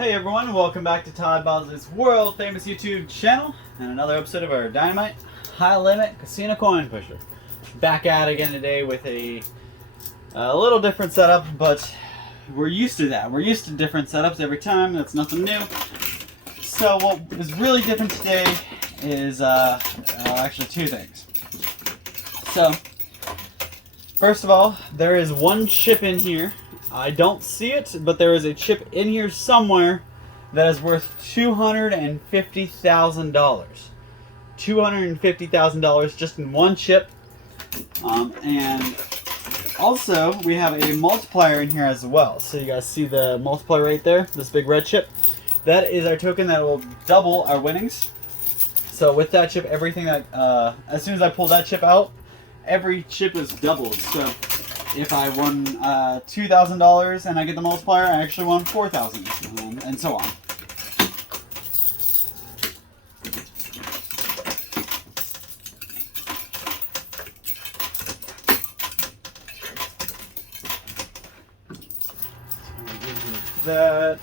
Hey everyone, welcome back to Todd Bosley's world famous YouTube channel and another episode of our Dynamite High Limit Casino Coin Pusher. Back at it again today with a little different setup, but we're used to that. We're used to different setups every time. That's nothing new. So what is really different today is actually two things. So first of all, there is one chip in here. I don't see it, but there is a chip in here somewhere that is worth $250,000. $250,000 just in one chip. And also, we have a multiplier in here as well. So you guys see the multiplier right there, this big red chip? That is our token that will double our winnings. So with that chip, everything that, as soon as I pull that chip out, every chip is doubled. So if I won $2,000 and I get the multiplier, I actually won $4,000, and so on. That.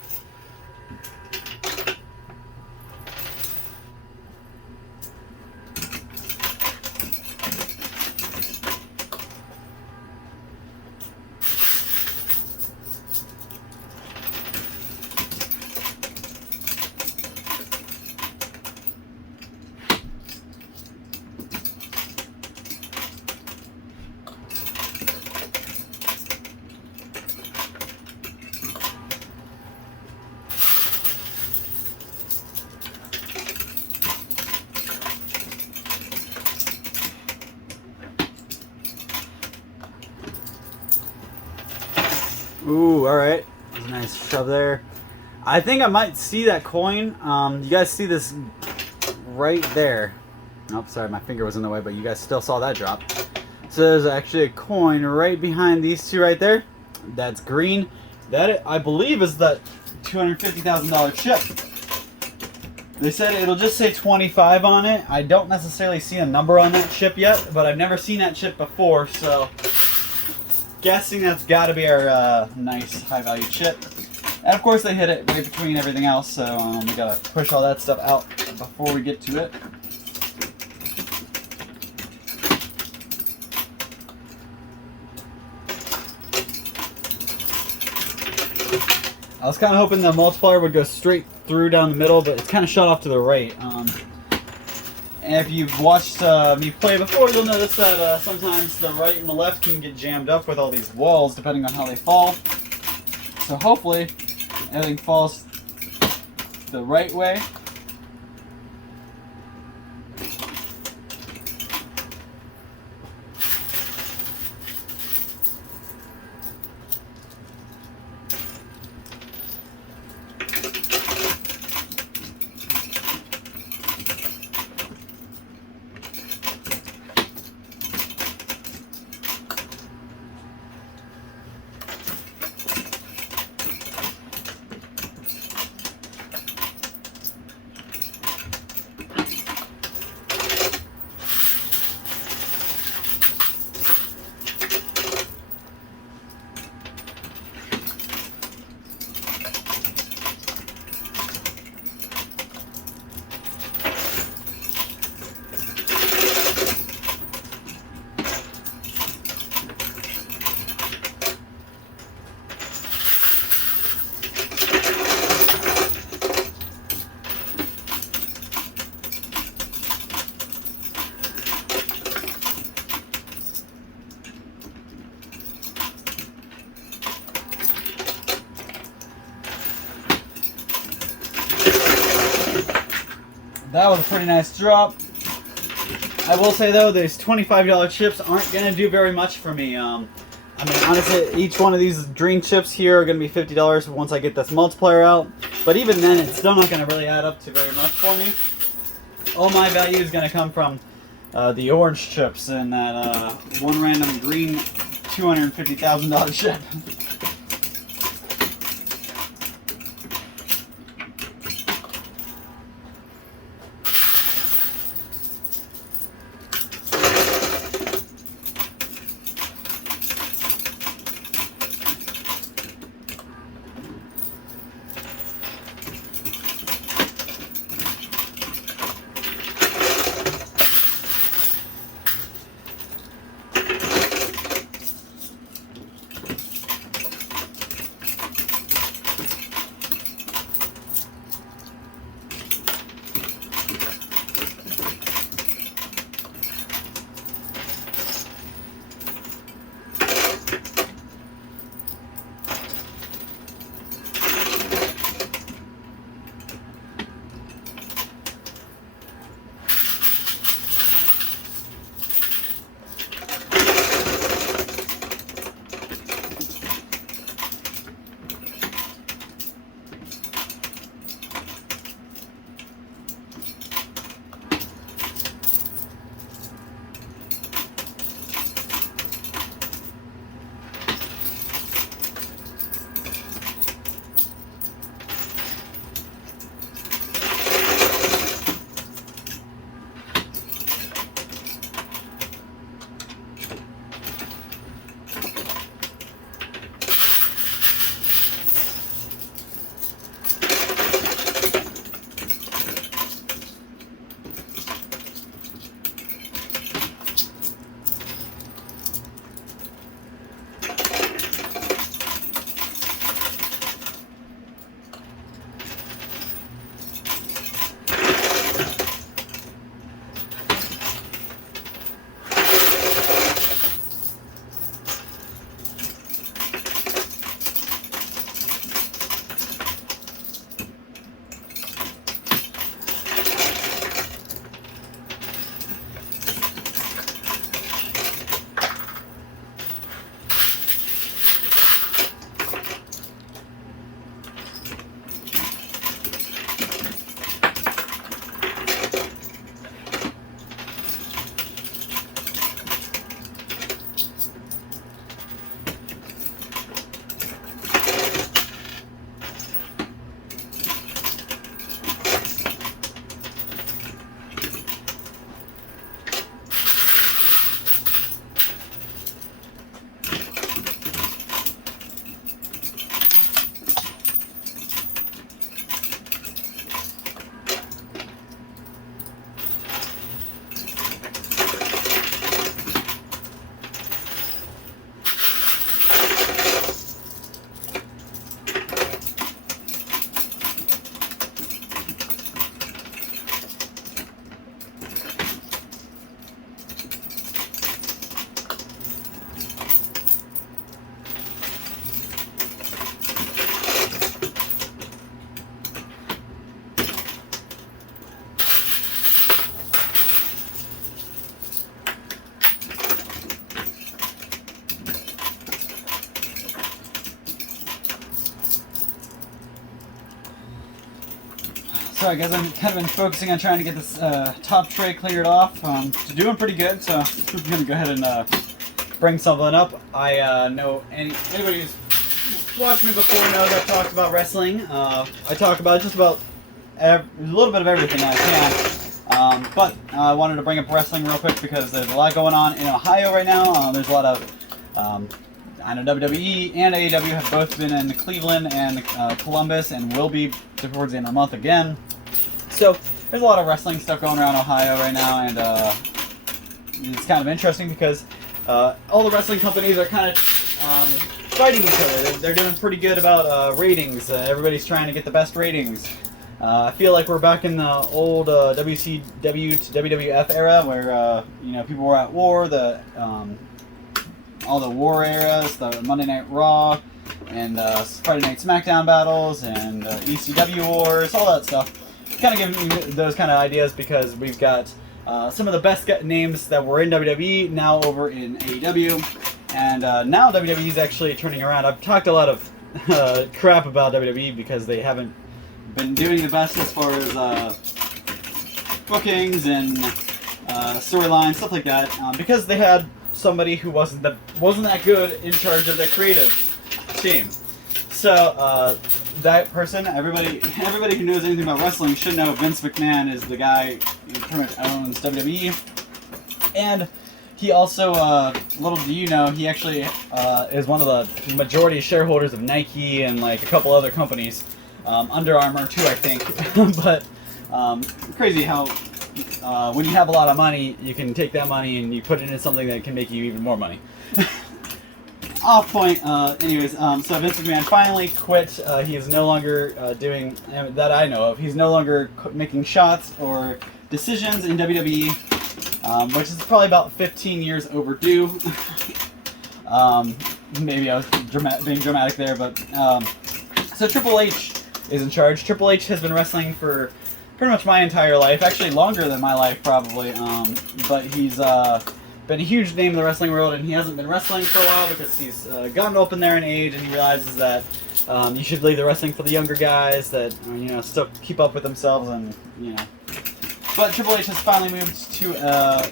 Ooh, alright. There's a nice shove there. I think I might see that coin. You guys see this right there. Oh, sorry, my finger was in the way, but you guys still saw that drop. So there's actually a coin right behind these two right there. That's green. That, I believe, is that $250,000 chip. They said it'll just say 25 on it. I don't necessarily see a number on that chip yet, but I've never seen that chip before, so guessing that's got to be our nice high-value chip. And of course they hit it right between everything else, so we gotta push all that stuff out before we get to it. I was kind of hoping the multiplier would go straight through down the middle, but it's kind of shot off to the right. And if you've watched me play before, you'll notice that sometimes the right and the left can get jammed up with all these walls, depending on how they fall. So hopefully, everything falls the right way. That was a pretty nice drop. I will say though, these $25 chips aren't going to do very much for me. I mean, honestly, each one of these green chips here are going to be $50 once I get this multiplier out. But even then, it's still not going to really add up to very much for me. All my value is going to come from the orange chips and that one random green $250,000 chip. Sorry guys, I'm kind of been focusing on trying to get this top tray cleared off. Doing pretty good, so I'm going to go ahead and bring something up. I know anybody who's watched me before knows I've talked about wrestling. I talk about just about a little bit of everything I can. But I wanted to bring up wrestling real quick because there's a lot going on in Ohio right now. There's a lot of, I know WWE and AEW have both been in Cleveland and Columbus and will be towards the end of the month again. So there's a lot of wrestling stuff going around Ohio right now, and it's kind of interesting because all the wrestling companies are kind of fighting each other. They're doing pretty good about ratings. Everybody's trying to get the best ratings. I feel like we're back in the old WCW to WWF era where people were at war. All the war eras, the Monday Night Raw, and Friday Night SmackDown battles, and ECW wars, all that stuff. Kind of giving me those kind of ideas because we've got some of the best names that were in WWE now over in AEW, and now WWE is actually turning around. I've talked a lot of crap about WWE because they haven't been doing the best as far as bookings and storylines, stuff like that, because they had somebody who wasn't that good in charge of their creative team. So that person, everybody who knows anything about wrestling should know Vince McMahon is the guy who pretty much owns WWE, and he also, little do you know, he actually is one of the majority shareholders of Nike and like a couple other companies, Under Armour too, I think. But crazy how when you have a lot of money, you can take that money and you put it into something that can make you even more money. Off point. Anyways, so Vince McMahon finally quit. He is no longer doing that I know of. He's no longer making shots or decisions in WWE, which is probably about 15 years overdue. Maybe I was being dramatic there, but so Triple H is in charge. Triple H has been wrestling for pretty much my entire life, actually longer than my life probably, but he's been a huge name in the wrestling world, and he hasn't been wrestling for a while because he's gotten up in there in age, and he realizes that you should leave the wrestling for the younger guys that still keep up with themselves, and But Triple H has finally moved to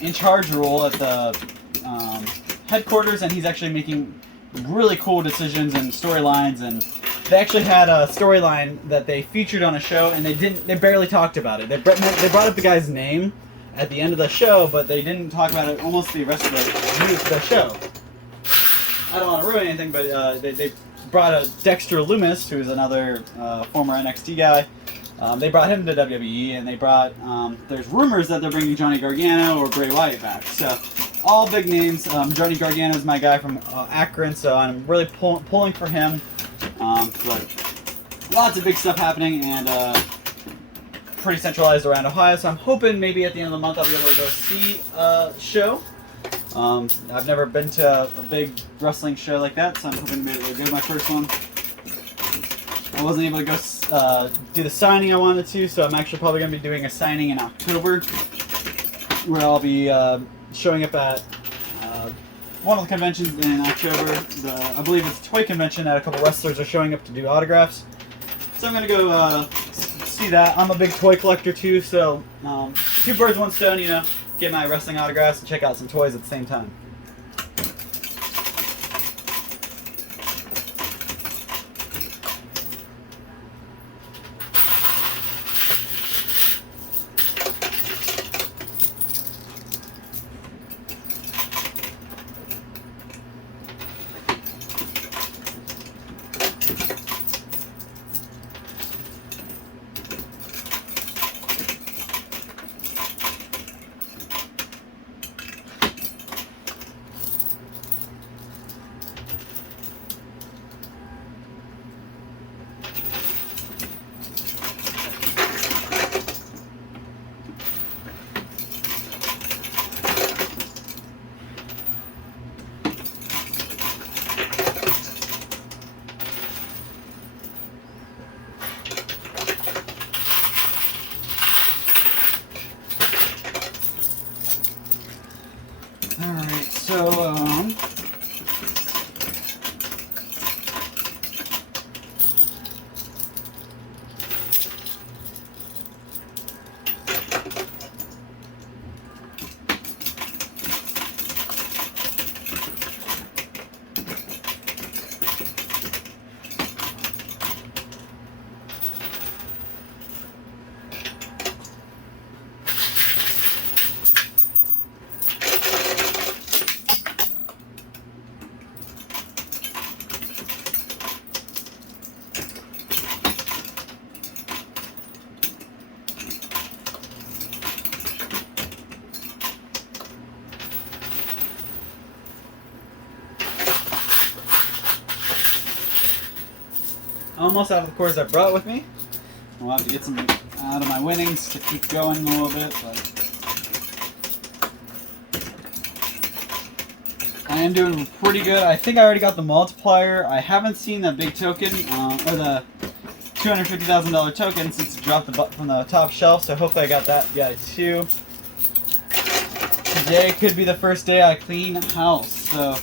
in charge role at the headquarters, and he's actually making really cool decisions and storylines, and they actually had a storyline that they featured on a show, and they barely talked about it. They brought up the guy's name at the end of the show, but they didn't talk about it almost the rest of the show. I don't want to ruin anything, but they brought Dexter Lumis, who's another former NXT guy. They brought him to WWE, and they brought, there's rumors that they're bringing Johnny Gargano or Bray Wyatt back. So, all big names. Johnny Gargano is my guy from Akron, so I'm really pulling for him. But lots of big stuff happening, and pretty centralized around Ohio, so I'm hoping maybe at the end of the month I'll be able to go see a show. I've never been to a big wrestling show like that, so I'm hoping to be able to go to my first one. I wasn't able to go do the signing I wanted to, so I'm actually probably going to be doing a signing in October, where I'll be showing up at one of the conventions in October. I believe it's a toy convention that a couple wrestlers are showing up to do autographs. So I'm going to go see that. I'm a big toy collector too, so two birds, one stone, get my wrestling autographs and check out some toys at the same time. almost out of the quarters I brought with me. I'll have to get some out of my winnings to keep going a little bit, but I am doing pretty good. I think I already got the multiplier. I haven't seen that big token, or the $250,000 token since it dropped from the top shelf, so hopefully I got that guy too. Today could be the first day I clean house, so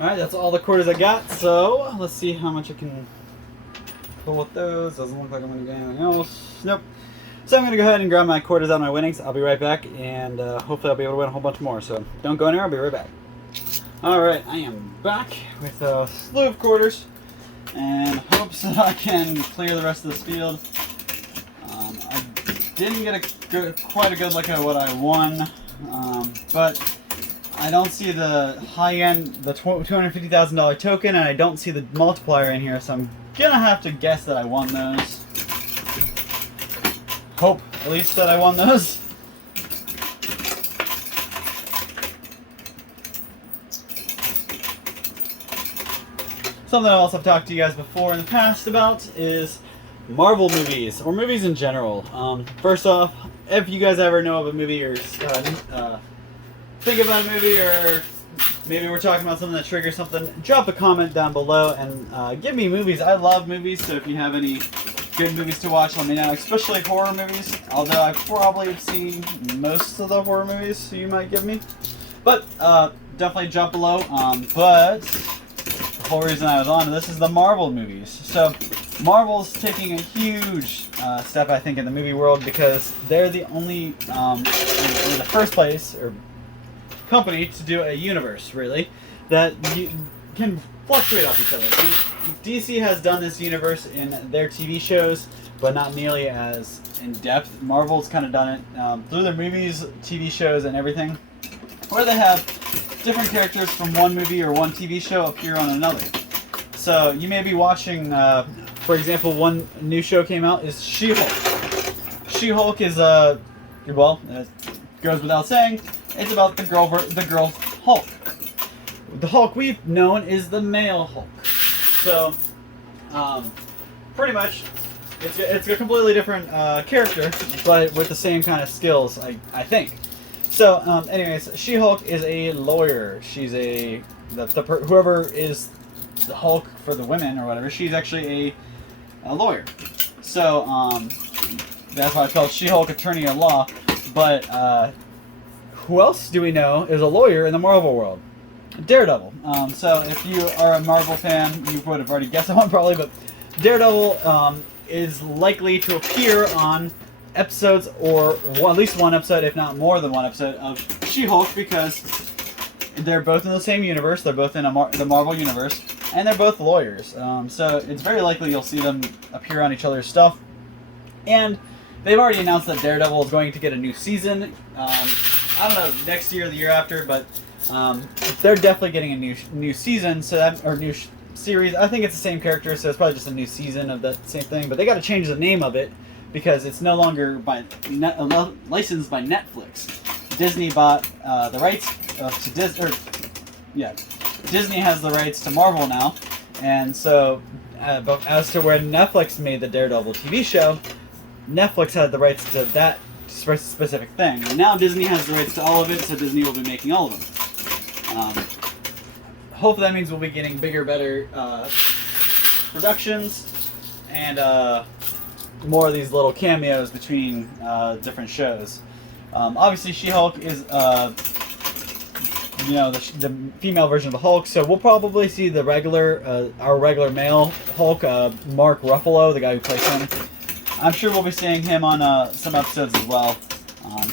alright, that's all the quarters I got, so let's see how much I can pull with those. Doesn't look like I'm going to get anything else. Nope. So I'm going to go ahead and grab my quarters out of my winnings. I'll be right back, and hopefully I'll be able to win a whole bunch more, so don't go anywhere, I'll be right back. Alright, I am back with a slew of quarters, and hopes that I can clear the rest of this field. I didn't get quite a good look at what I won, but I don't see the high-end, the $250,000 token, and I don't see the multiplier in here, so I'm gonna have to guess that I won those. Hope, at least, that I won those. Something else I've talked to you guys before in the past about is Marvel movies, or movies in general. First off, if you guys ever know of a movie or think about a movie, or maybe we're talking about something that triggers something, drop a comment down below and give me movies. I love movies, so if you have any good movies to watch, let me know, especially horror movies, although I probably have seen most of the horror movies you might give me. But definitely drop below. But the whole reason I was on this is the Marvel movies. So Marvel's taking a huge step, I think, in the movie world, because they're the only, in the first place, or company to do a universe, really, that you can fluctuate off each other. DC has done this universe in their TV shows, but not nearly as in depth. Marvel's kind of done it through their movies, TV shows, and everything, where they have different characters from one movie or one TV show appear on another. So you may be watching, for example, one new show came out is She-Hulk. She-Hulk is well, it goes without saying, it's about the girl Hulk. The Hulk we've known is the male Hulk. So, pretty much, it's a completely different character, but with the same kind of skills, I think. So, anyways, She-Hulk is a lawyer. She's whoever is the Hulk for the women or whatever. She's actually a lawyer. So, that's why it's called She-Hulk Attorney at Law. But who else do we know is a lawyer in the Marvel world? Daredevil. So if you are a Marvel fan, you would have already guessed that one probably, but Daredevil is likely to appear on episodes, or at least one episode, if not more than one episode, of She-Hulk, because they're both in the same universe, they're both in the Marvel universe, and they're both lawyers. So it's very likely you'll see them appear on each other's stuff. And they've already announced that Daredevil is going to get a new season. I don't know, next year or the year after, but they're definitely getting a new season, so that, or new series. I think it's the same character, so it's probably just a new season of that same thing. But they got to change the name of it because it's no longer licensed by Netflix. Disney bought the rights to Disney has the rights to Marvel now, and so but as to when Netflix made the Daredevil TV show, Netflix had the rights to that specific thing. And now Disney has the rights to all of it, so Disney will be making all of them. Hopefully that means we'll be getting bigger, better productions, and more of these little cameos between different shows. Obviously, She-Hulk is, the female version of the Hulk, so we'll probably see the our regular male Hulk, Mark Ruffalo, the guy who plays him. I'm sure we'll be seeing him on some episodes as well.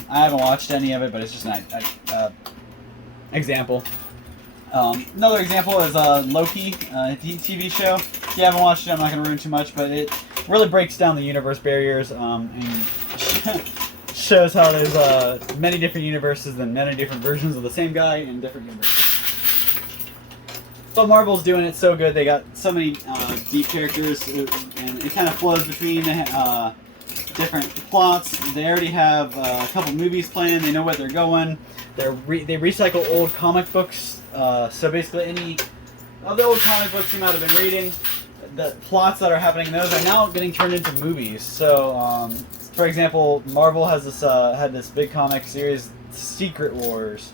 I haven't watched any of it, but it's just an example. Another example is Loki, TV show. If you haven't watched it, I'm not going to ruin too much, but it really breaks down the universe barriers and shows how there's many different universes and many different versions of the same guy in different universes. But Marvel's doing it so good. They got so many deep characters, and it kind of flows between different plots. They already have a couple movies planned. They know where they're going. They recycle old comic books. So basically, any of the old comic books you might have been reading, the plots that are happening in those are now getting turned into movies. So, for example, Marvel has had this big comic series, Secret Wars,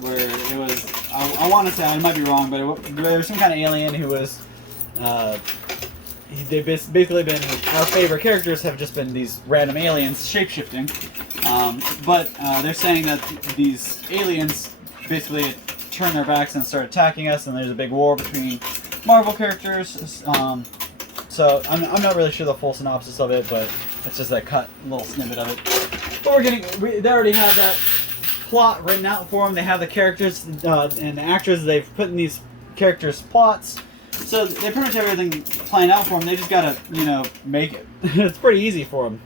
where it was, I want to say, I might be wrong, but there was some kind of alien who was, they've basically been, our favorite characters have just been these random aliens shape-shifting, but they're saying that these aliens basically turn their backs and start attacking us, and there's a big war between Marvel characters. So I'm not really sure the full synopsis of it, but it's just that cut little snippet of it. But they already have that plot written out for them. They have the characters and the actors they've put in these characters' plots. So they pretty much have everything planned out for them. They just gotta, make it. It's pretty easy for them.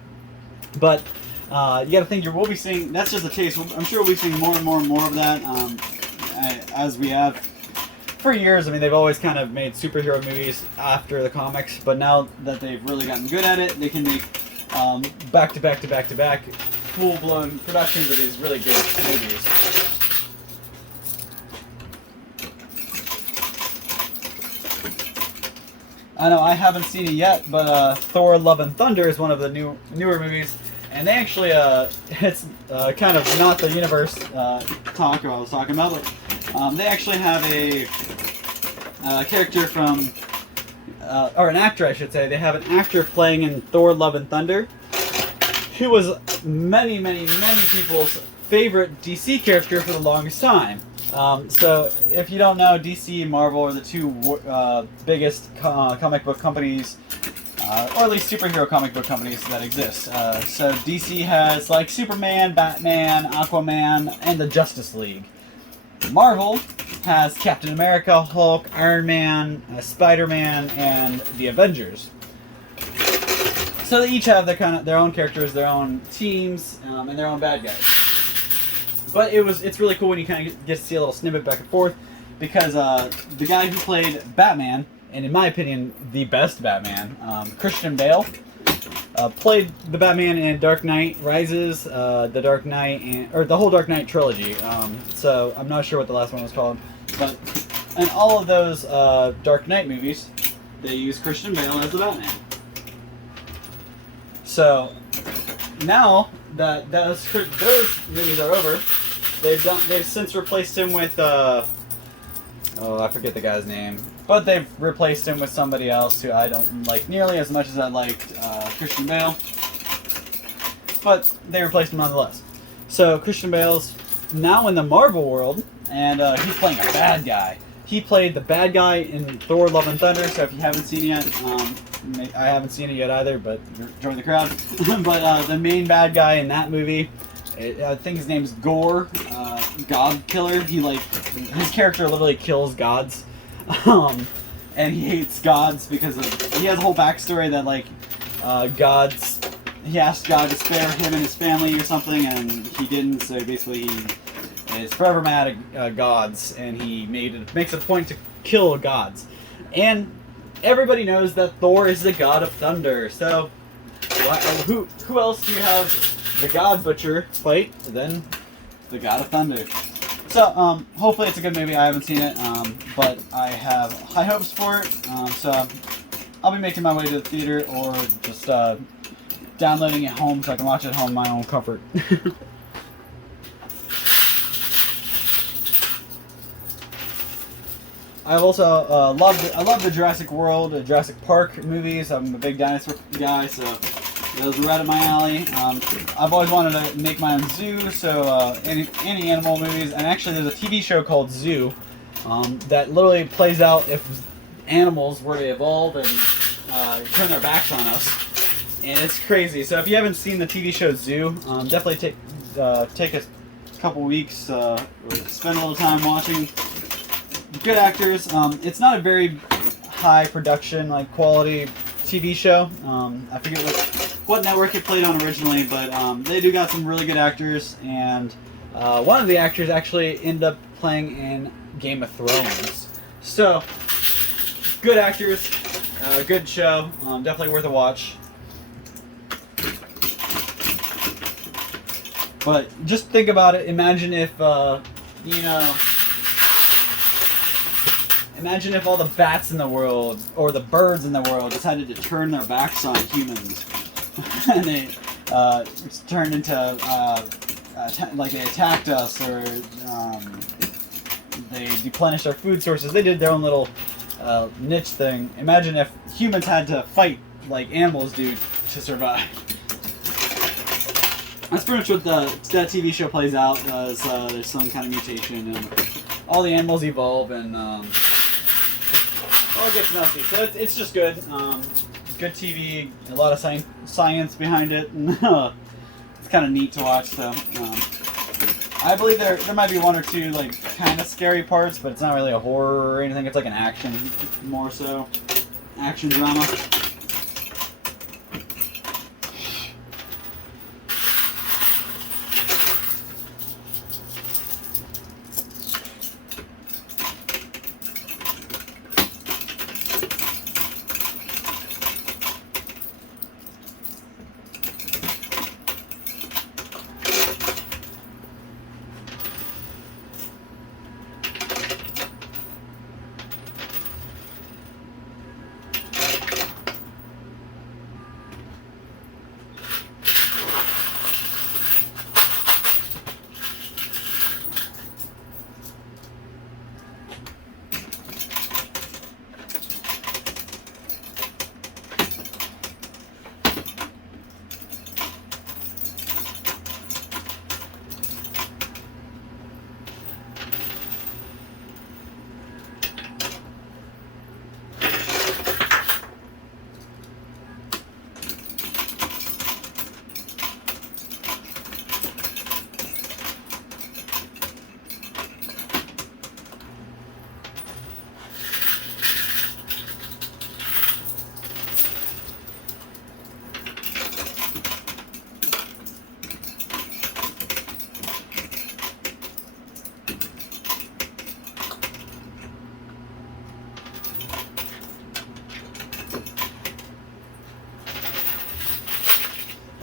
But you gotta think we'll be seeing. That's just a taste. I'm sure we'll be seeing more and more and more of that as we have for years. I mean, they've always kind of made superhero movies after the comics, but now that they've really gotten good at it, they can make back to back full-blown productions of these really good movies. I know I haven't seen it yet, but Thor: Love and Thunder is one of the newer movies, and they actually it's kind of not the universe talk I was talking about, but they actually have a character from or an actor, I should say. They have an actor playing in Thor: Love and Thunder, who was many people's favorite DC character for the longest time. So if you don't know, DC and Marvel are the two biggest comic book companies, or at least superhero comic book companies that exist. So DC has like Superman, Batman, Aquaman, and the Justice League. Marvel has Captain America, Hulk, Iron Man, Spider-Man, and the Avengers. So they each have their own characters, their own teams, and their own bad guys. But it's really cool when you kind of get to see a little snippet back and forth, because the guy who played Batman, and in my opinion the best Batman, Christian Bale, played the Batman in Dark Knight Rises, the Dark Knight, or the whole Dark Knight trilogy. So I'm not sure what the last one was called, but in all of those Dark Knight movies, they use Christian Bale as the Batman. So now that those movies are over, they've since replaced him with I forget the guy's name, but they've replaced him with somebody else who I don't like nearly as much as I liked Christian Bale, but they replaced him nonetheless. So Christian Bale's now in the Marvel world, and he's playing a bad guy. He played the bad guy in Thor: Love and Thunder, so if you haven't seen it yet, I haven't seen it yet either, but join the crowd. But the main bad guy in that movie, I think his name's Gore, God Killer. His character literally kills gods, and he hates gods because he has a whole backstory that gods. He asked God to spare him and his family or something, and he didn't. So basically, he is forever mad at gods, and he makes a point to kill gods. And everybody knows that Thor is the god of thunder. So who else do you have the God Butcher fight than The God of Thunder. So, hopefully it's a good movie. I haven't seen it, but I have high hopes for it. So, I'll be making my way to the theater or just downloading it home so I can watch it at home in my own comfort. I've also I love the Jurassic World, Jurassic Park movies. I'm a big dinosaur guy, so those are right up my alley. I've always wanted to make my own zoo, so any animal movies. And actually, there's a TV show called Zoo that literally plays out if animals were to evolve and turn their backs on us, and it's crazy. So if you haven't seen the TV show Zoo, definitely take a couple weeks, or spend a little time watching. Good actors. It's not a very high production, like quality TV show. I forget what network it played on originally, but they do got some really good actors, and one of the actors actually ended up playing in Game of Thrones. So, good actors, good show, definitely worth a watch. But just think about it. Imagine if, imagine if all the bats in the world, or the birds in the world, decided to turn their backs on humans. And they turned into, like they attacked us, or they replenished our food sources. They did their own little niche thing. Imagine if humans had to fight like animals do to survive. That's pretty much what that TV show plays out. There's some kind of mutation, and all the animals evolve, and it gets messy. So it's just good. Good TV, a lot of science behind it, and it's kind of neat to watch. So I believe there might be one or two like kind of scary parts, but it's not really a horror or anything. It's like an action, more so action drama.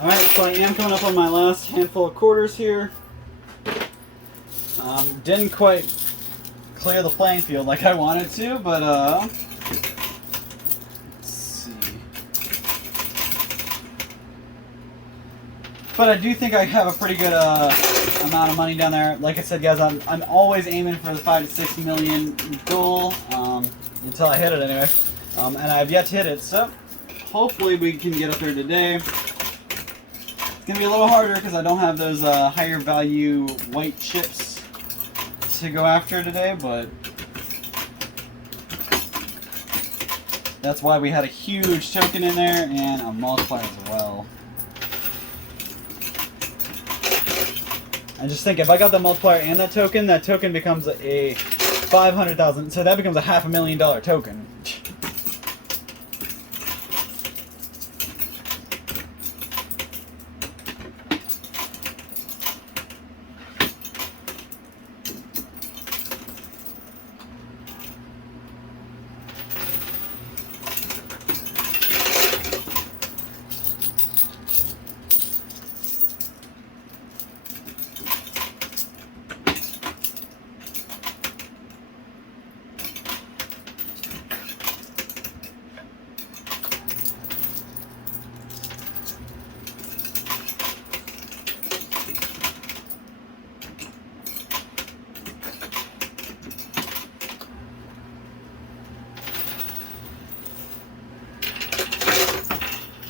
Alright, so I am coming up on my last handful of quarters here. Didn't quite clear the playing field like I wanted to, but let's see. But I do think I have a pretty good amount of money down there. Like I said, guys, I'm always aiming for the 5 to 6 million goal, until I hit it anyway. And I've yet to hit it, so hopefully we can get up there today. It's going to be a little harder because I don't have those higher value white chips to go after today, but that's why we had a huge token in there and a multiplier as well. I just think if I got the multiplier and that token becomes a 500,000, so that becomes a $500,000 token.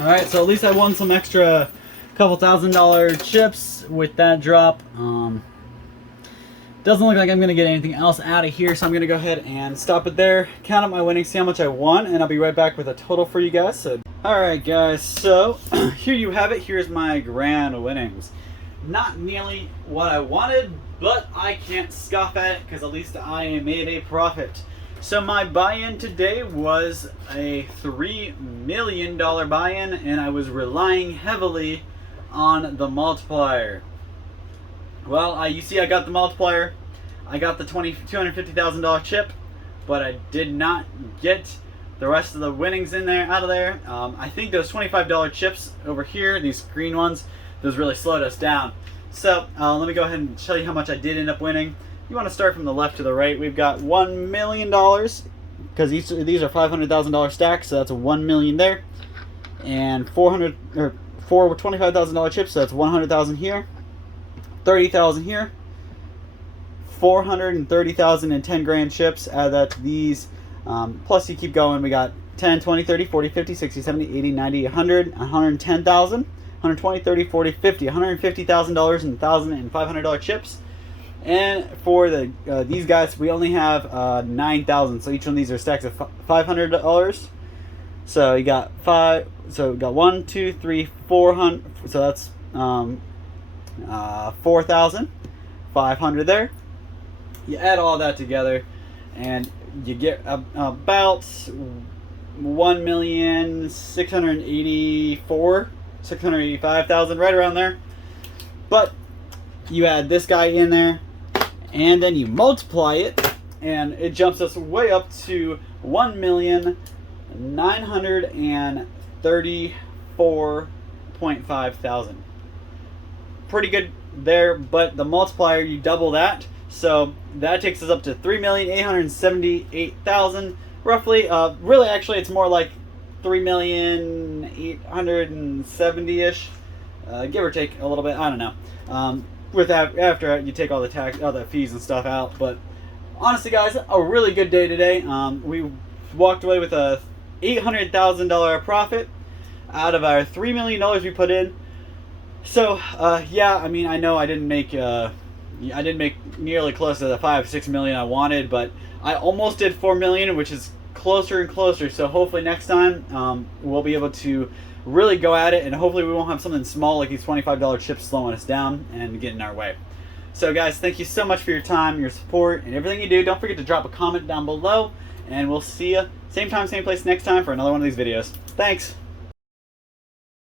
All right, so at least I won some extra couple $1,000 chips with that drop. Doesn't look like I'm gonna get anything else out of here, so I'm gonna go ahead and stop it there, count up my winnings, see how much I won, and I'll be right back with a total for you guys. So, all right, guys, so here you have it. Here's my grand winnings. Not nearly what I wanted, but I can't scoff at it because at least I made a profit. So my buy-in today was a $3 million buy-in, and I was relying heavily on the multiplier. Well, you see I got the multiplier. I got the $250,000 chip, but I did not get the rest of the winnings in there, out of there. I think those $25 chips over here, these green ones, those really slowed us down. So let me go ahead and show you how much I did end up winning. You want to start from the left to the right. We've got $1 million, because these are $500,000 stacks, so that's a $1 million there. And four $25,000 chips, so that's $100,000 here. 30,000 here, 430,000 and 10 grand chips. Add that to these, plus you keep going. We got 10, 20, 30, 40, 50, 60, 70, 80, 90, 100, 110,000, 120, 30, 40, 50, $150,000 and $1,000 and $500 chips. And for the these guys, we only have 9,000. So each one of these are stacks of $500. So you got five. So we got 1, 2, 3, 400. So that's 4,500 there. You add all that together and you get about 685,000, right around there. But you add this guy in there and then you multiply it, and it jumps us way up to 1,934.5 thousand. Pretty good there, but the multiplier, you double that, so that takes us up to 3,878,000 roughly. Really, actually, it's more like 3,870,000-ish, give or take a little bit. I don't know. With that, after you take all the tax, all the fees and stuff out. But honestly, guys, a really good day today. We walked away with a $800,000 profit out of our $3 million we put in. So yeah, I mean, I know I didn't make nearly close to the 5-6 million I wanted, but I almost did 4 million, which is closer and closer. So hopefully next time we'll be able to really go at it, and hopefully we won't have something small like these $25 chips slowing us down and getting in our way. So guys, thank you so much for your time, your support, and everything you do. Don't forget to drop a comment down below, and we'll see you same time, same place next time for another one of these videos. Thanks.